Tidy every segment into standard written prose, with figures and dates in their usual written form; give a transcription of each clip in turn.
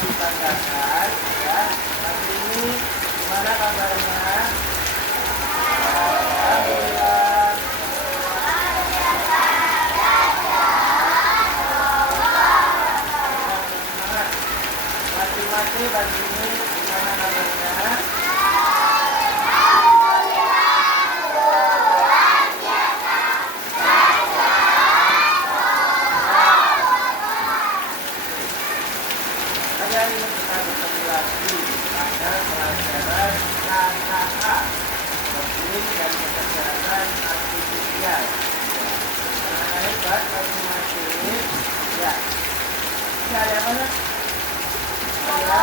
Dibanggakan ya. Hari ini gimana kabarnya? Alhamdulillah. Semangat. Mati-mati pagi ini gimana kabarnya? Hari ini kita bertemu lagi pada pelajaran KKA, Publik dan Kecerdasan Artifisial. Nah, hebat masing-masing. Ya, ini ada apa nih? Ada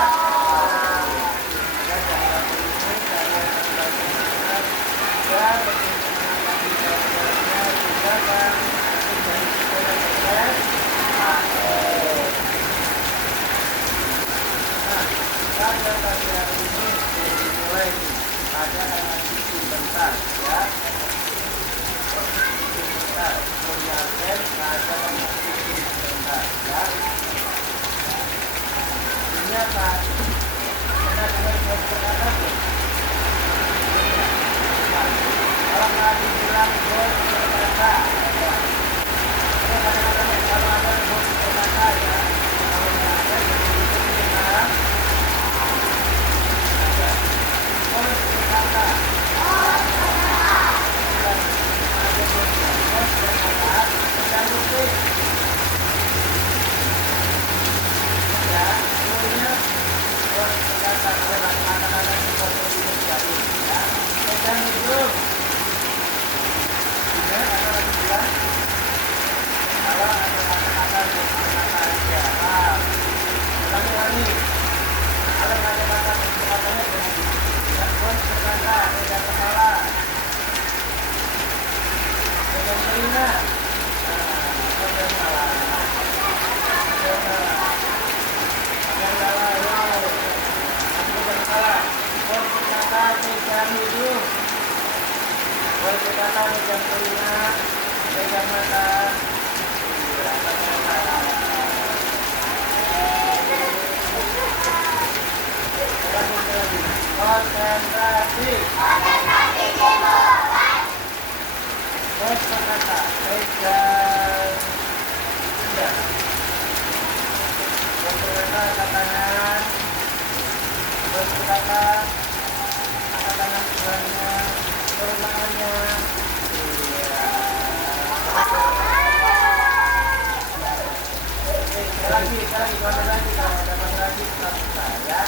lagi, kode lagi kalau dapat lagi tetap bisa ya.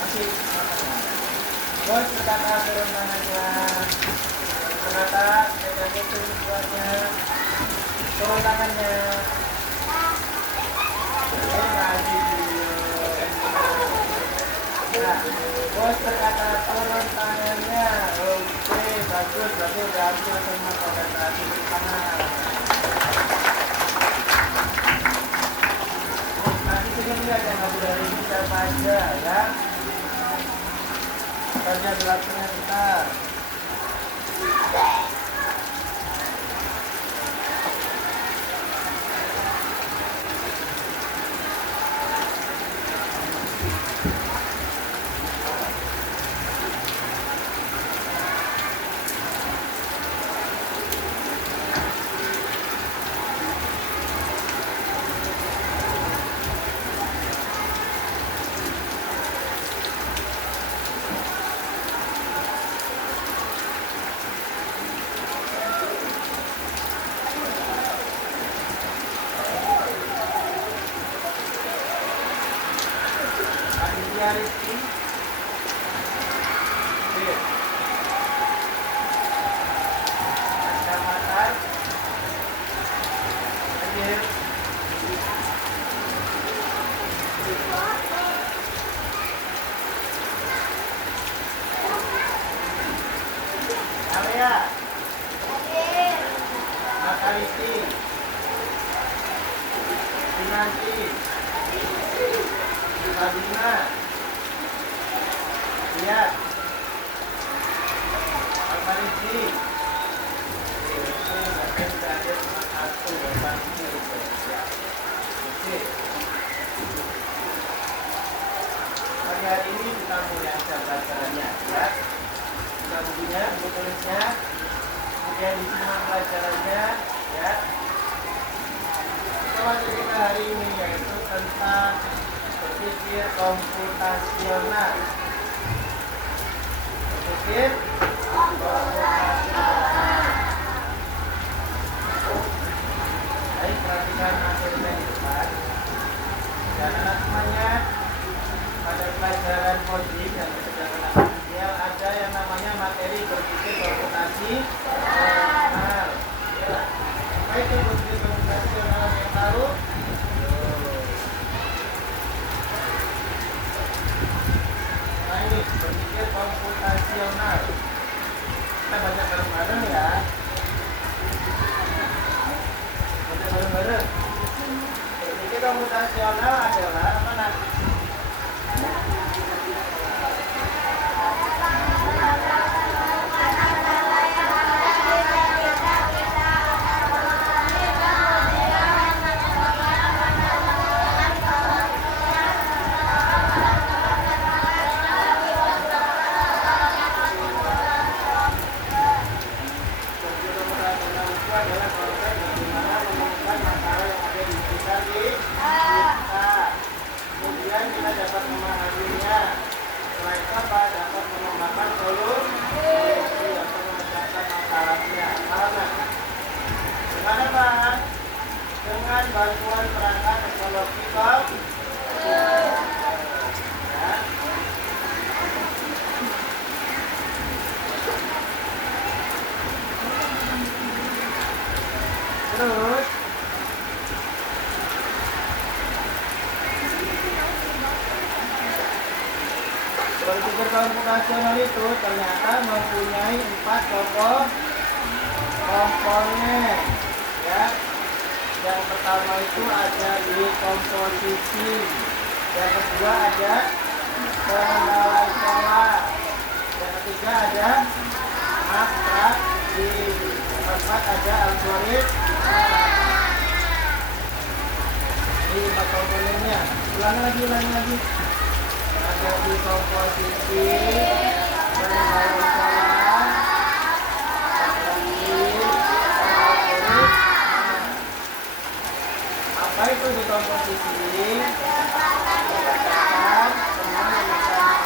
Masih bos berkata turun tangannya, berkata pegang itu buatnya, turun tangannya. Lagi ya, bos berkata turun tangannya. Oke, bagus, bagus, ambil semua kode tadi di tangan. Ini ada yang dari kita aja ya. Kerja belakangnya bentar. Rizky kacamata hadir Alia Makarisi Pinanti Sabina lihat Almarisi pagi hari ini kita mulai pelajarannya ya. Kita bukunya, buku tulisnya, kemudian disimak pelajarannya ya. Kita masuk kita hari ini yaitu tentang berpikir komputasional. Berpikir komputasional. Baik, perhatikan materinya di depan. Dan anak semuanya pada pelajaran coding dan kecerdasan artifisial ada yang namanya materi berpikir komputasional. Apa itu berpikir komputasional yang tahu? Nah ini berpikir komputasional. Kita baca bareng-bareng ya. Baca bareng-bareng. Berpikir komputasional adalah apa nanti? Dapat memahaminya. Setelah itu apa? Dapat mengembangkan solusi atau memecahkan masalahnya. Paham? Gimana Pak? Dengan bantuan perangkat teknologi komputer. Ya. Terus berpikir komputasional itu ternyata mempunyai 4 pokok komponen ya. Yang pertama itu ada di komposisi, yang kedua ada pengenalan pola, yang ketiga ada abstraksi, yang keempat ada algoritma. Ini 4 komponennya. Ulangi lagi. Ada di komposisi, pengenalan pola, abstraksi, apa itu di komposisi? Dikatakan semua menemukan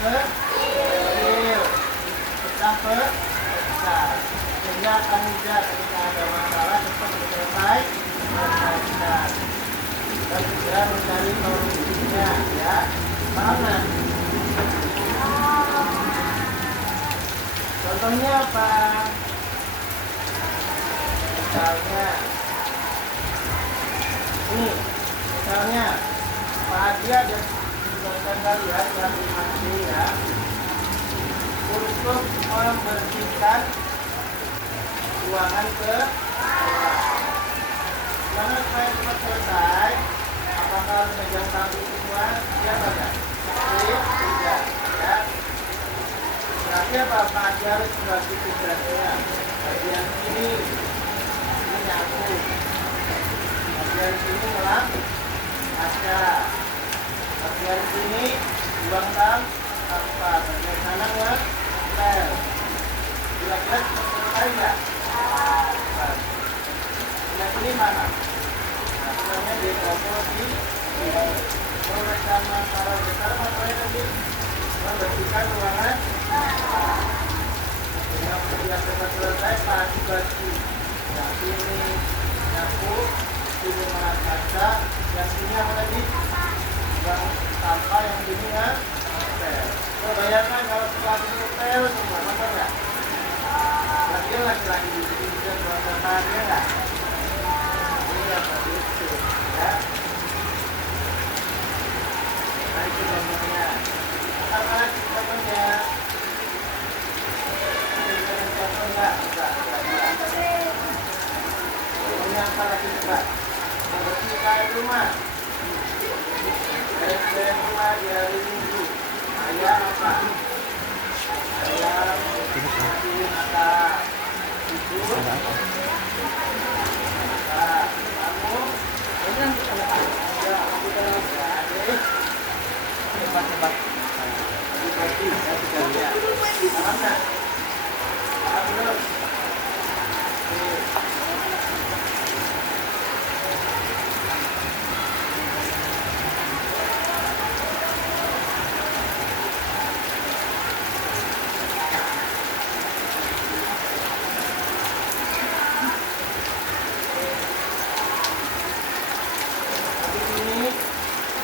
kecil, besar besar. Sehingga akan mudah ketika ada masalah cepat diselesaikan. Kita segera mencari solusinya, ya. Paham nggak? Contohnya apa? Misalnya, ini, misalnya Pak Adi ada tugaskan kalian kelas 5D ya, untuk membersihkan ruangan ke sekolah. Karena supaya cepat selesai, apakah harus megang sapu semua? Ya tidak. Tidak. Ya. Berarti apa? Pak Adi harus membagi tugasnya. Bagian ini nyapu, bagian sini ngelap kaca, bagian sini buang sampah, bagian sana ngepel. Kira-kira selesai nggak? Yang ini mana? Nah, sebenarnya di komposi bersama para besar masalahnya tadi membersihkan ruangan. Yang cepat selesai pasti yang sini nyapu, sini melap kaca, yang sini apa tadi? Buang sampah, yang sini ngepel. Bayangkan kalau setelah itu ngepel semua, apa enggak? Berarti laki-laki di sini bisa buang sampahnya enggak? Iya, seperti itu, ya. Nah, itu contohnya. Apa lagi contohnya? Contoh enggak? Contohnya apa lagi coba? Membersihkan rumah. Beres rumah di hari Minggu. Ayam apa? Ayam bikin apa? Tidur. Kamu? Ya, kita adik. Hebat. Pagi, ya sudah lihat. Paham nggak? Paham belum?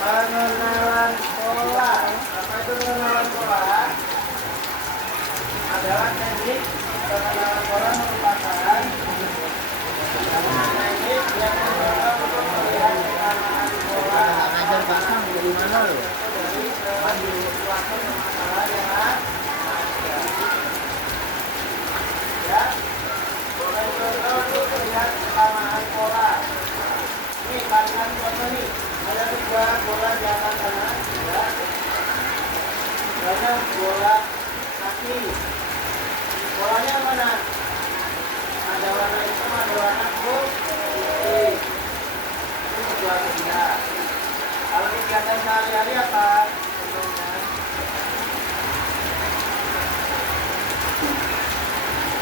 Pengenalan pola. Apa itu pengenalan pola? Adalah teknik pengenalan pola merupakan teknik yang mencoba untuk melihat kesamaan pola. Ajar pasang dari mana lo? Dari suatu masalah yang ada. Ya, mencoba untuk melihat kesamaan pola. Ini kalian contoh nih. Ada sebuah bola di atas sana, ya. Banyak bola kaki. Bolanya mana? Ada warna hitam, ada warna putih. Itu sebuah benda. Kalau kegiatan sehari-hari apa?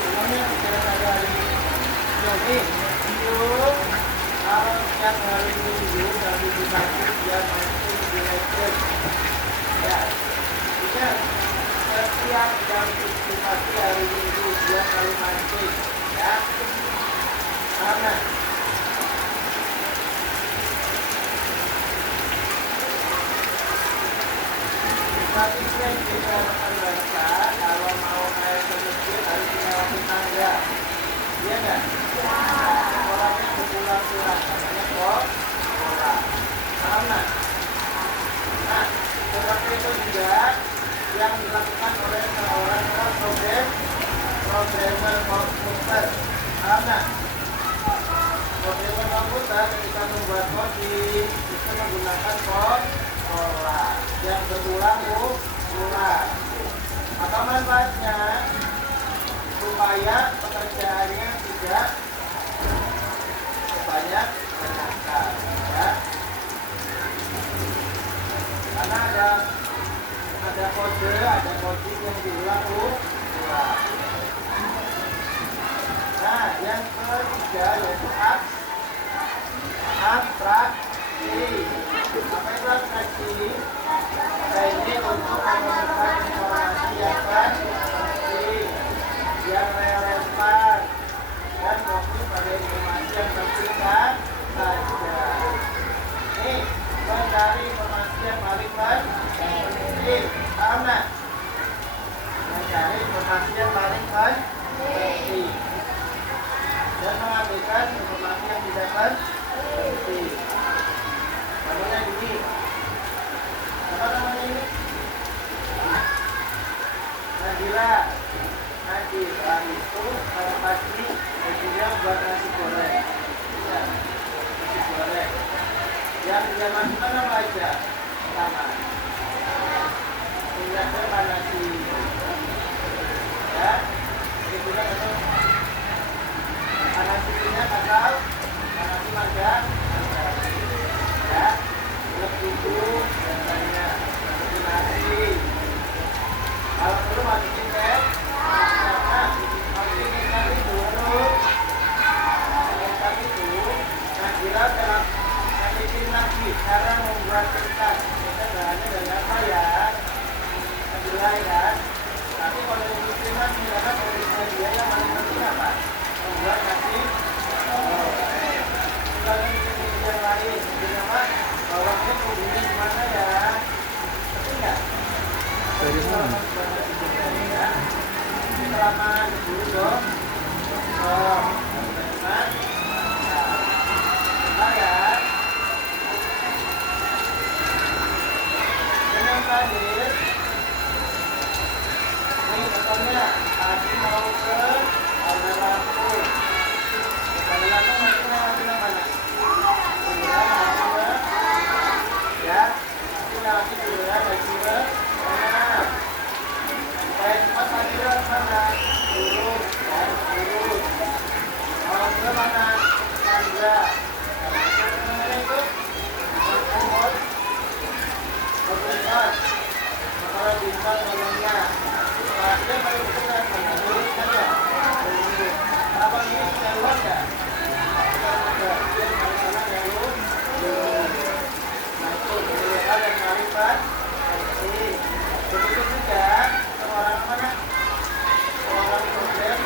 Contohnya, kegiatan sehari-hari jogging, yuk. Kalau setiap hari Minggu dari pagi dia mancing di listrik, ya, jika setiap jam 7 pagi hari Minggu dia selalu mancing, ya, karena tapi kita akan baca kalau mau air ke masjid harus melewati tangga, iya nggak? Orangnya berpulang-pulang, namanya pola. Paham nggak? Nah, seperti itu juga yang dilakukan oleh seorang programmer komputer. Paham nggak? Programmer komputer ketika membuat coding itu menggunakan pola yang berulang-ulang. Apa manfaatnya? Supaya pekerjaannya tidak banyak menangkap, ya. Karena ada kode, ada coding yang diulang-ulang. Nah, yang ketiga yaitu abstraksi. Apa itu abstraksi? Teknik untuk menemukan Paham nggak? Mencari informasi yang paling penting dan mengabaikan informasi yang tidak penting. Contohnya gini, apa namanya ini? Nadira itu kalau pagi dia buat nasi goreng, ya, nasi goreng. Yang dia masukkan apa aja? Pertama, minyaknya panasi, ya, itu kan itu panasi minyak atau panasi magang, ya, lebih dulu biasanya masukin nasi. Kalau perlu masukin teh, masukin ikan itu, ikan itu, Nadira dalam bikin lagi cara membuat ikan. Kita bahannya dari apa ya? Kedelai kan. Tapi kalau bikin lagi, karena kalau dia yang paling penting apa? Membuat nasi. Kalau bikin yang lain, bikin apa? Bawangnya kubunya gimana ya? Ngerti nggak? Dari mana? Ini selama dulu dong. Oh, teman-teman. Nah, ya. Dan yang terakhir, ini contohnya, tadi mau ke Bandar Lampung. Bandar Lampung masuk lewat yang mana? Ya, itu lewat dulu ya, bagi ke mana? Supaya cepat lagi ke mana? Turun, ya, turun. Mau ke mana? Sandra. Mana itu? Umur. Berbentar. Kalau bintang namanya. Dia paling besar mana? Turun kan ya? Apa ini keluar ya? Dia paling sana keluar. Nah itu keluar dan marifat. Begitu juga orang mana? Orang problem,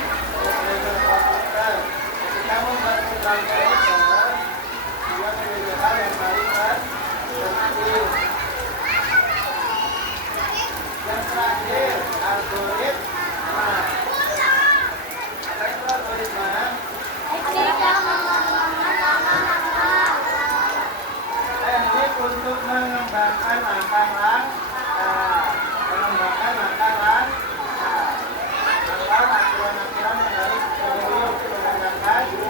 komputer. Ketika membuat program komputer, dia menjadi hal yang marifat penting. Yang terakhir, algoritma. Apa itu algoritma? Teknik untuk mengembangkan langkah-langkah. Mengembangkan langkah-langkah atau aturan-aturan yang harus dipenuhi untuk menyelesaikan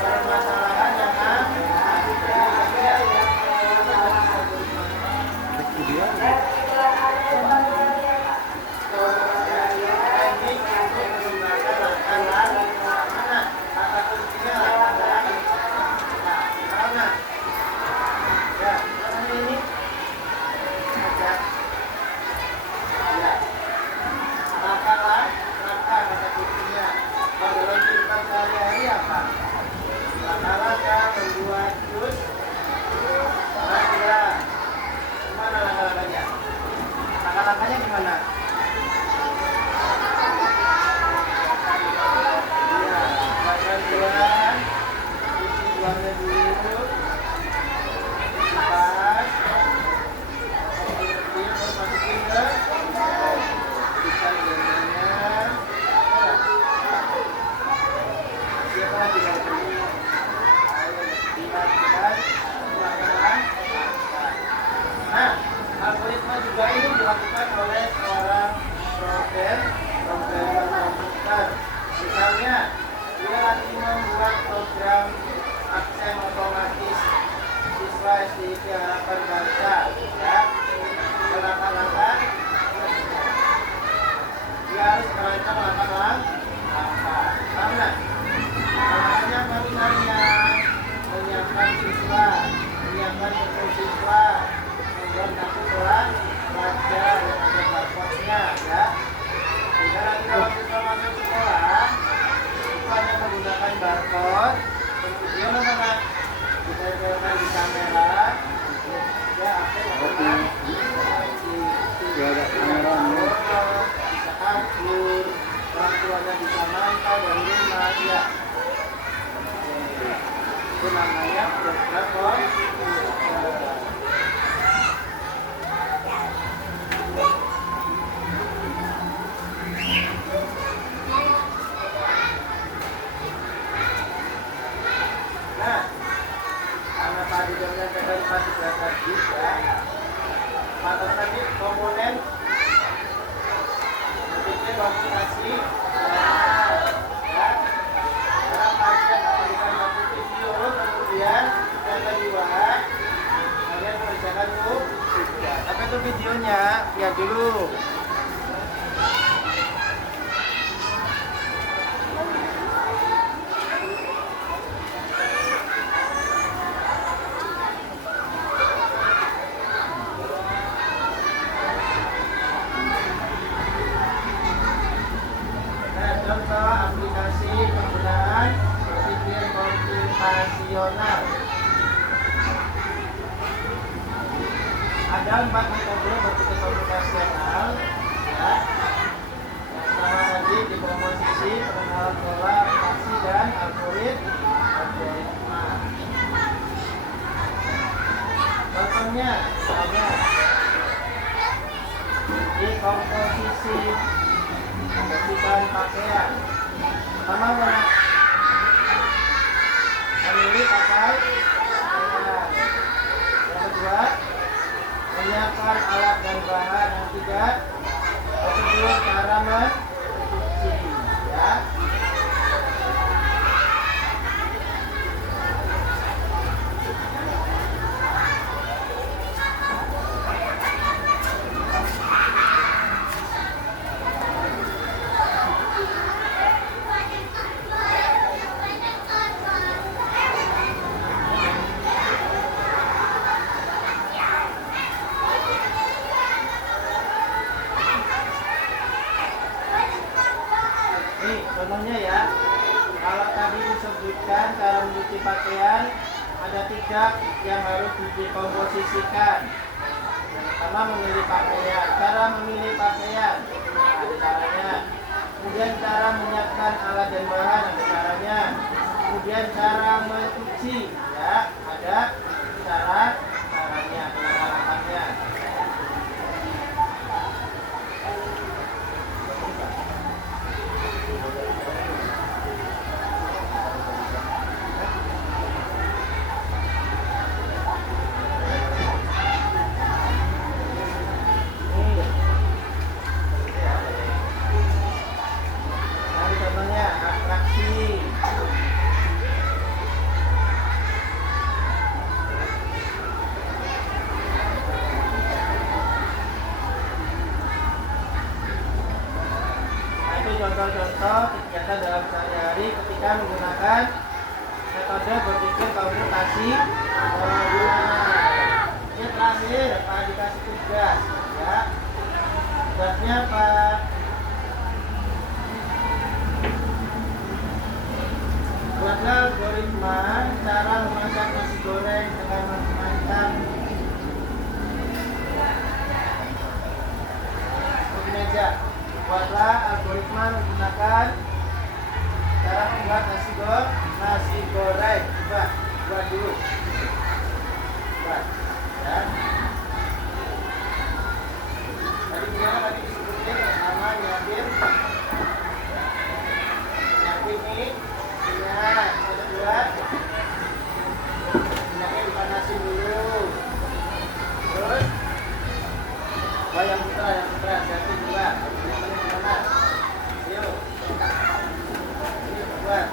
permasalahan yang membuat jus mangga. Gimana langkah-langkahnya? Langkah-langkahnya gimana? Iya, buatkan buah, isi buahnya dulu, dipas, terus masukin ke ikan gendangnya. Siapa lagi dari Nah, algoritma juga ini dilakukan oleh seorang programmer komputer. Misalnya, dia lagi membuat program aksen otomatis siswa SDIP Harapan Bangsa, ya. Langkah-langkah, dia harus merancang langkah-langkah. Paham nggak? Langkahnya apa misalnya? Menyiapkan siswa, menyiapkan untuk siswa, membuat kartu kelas pelajar yang ada barcode-nya, ya. Sehingga nanti kalau siswa masuk sekolah, itu hanya menggunakan barcode, kemudian mana? Ditempelkan di kamera, ya, akses otomatis. Ada 4 metode berpikir komputasional, ya. Yang pertama tadi dekomposisi, pengenalan pola, atraksi dan algoritma. Contohnya, misalnya dekomposisi membersihkan pakaian. Pertama memilih pakai pakaian. Yang kedua, menyiapkan alat dan bahan. Yang ketiga, prosedur cara mencuci, ya. Contohnya ya, kalau tadi disebutkan cara mencuci pakaian, ada 3 yang harus didekomposisikan. Yang pertama memilih pakaian, cara memilih pakaian, ada caranya. Kemudian cara menyiapkan alat dan bahan, ada caranya. Kemudian cara mencuci, ya, ada caranya, alat-alatnya. Contoh-contoh kegiatan dalam sehari-hari ketika menggunakan metode berpikir komputasional. Ini terakhir Pak dikasih tugas, ya. Tugasnya Pak buatlah algoritma cara memasak nasi goreng dengan menggunakan begini aja. Buatlah algoritma menggunakan cara membuat nasi goreng. Buat dulu. Buat, ya. Tadi gimana tadi disebutnya pertama nyiapin ini, ingat, kedua minyaknya dipanasin dulu. Terus yang putra, siapin juga. Yuk. Ini buat.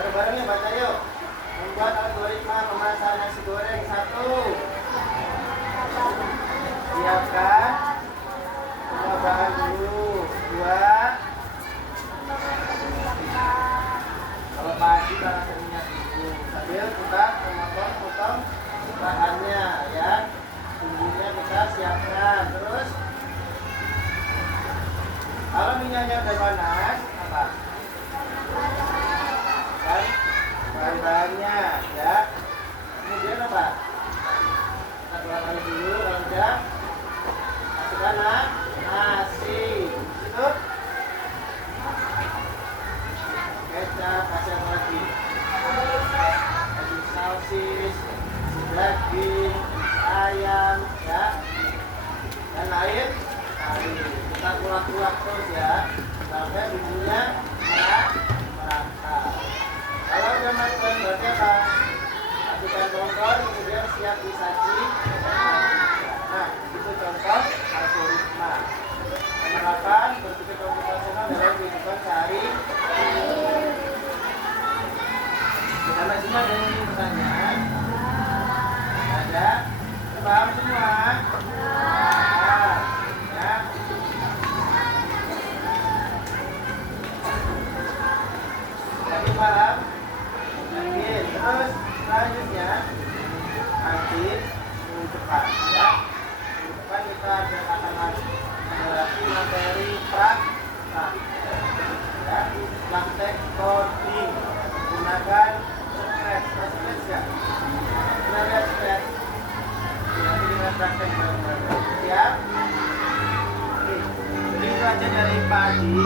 Bareng-bareng ya baca yuk. Membuat algoritma pemasaran nasi goreng 1. Siapkan semua bahan dulu. 2. Kalau pagi langsung minyak dulu. Sambil kita memotong-potong bahannya ya. Bumbunya kita siapkan. Terus kalau minyaknya udah panas, apa? Kan bahan-bahannya ya. Kemudian apa? Kita keluarkan dulu. Kalau udah masukkan nasi. Itu kecap, kasih apa lagi? Kasih sosis, daging, ayam ya, dan lain. Kita kuak-kuak terus ya sampai bumbunya merata. Kalau udah matang berarti apa? Masukkan tongkol, kemudian siap disaji. Nah, itu contoh algoritma penerapan berpikir komputasional dalam kehidupan sehari. Kita masih ada yang ingin pertanyaan? Ada? Paham semua? Nah, ya. Jadi paham? Yakin. Terus selanjutnya nanti minggu depan ya. Minggu depan kita akan menghadapi materi praktek ya, praktek coding menggunakan Scratch. Scratch ya? Kita lihat Scratch. Nanti dengan praktek bareng-bareng. Siap? Oke. Jadi itu aja dari Pak Adi.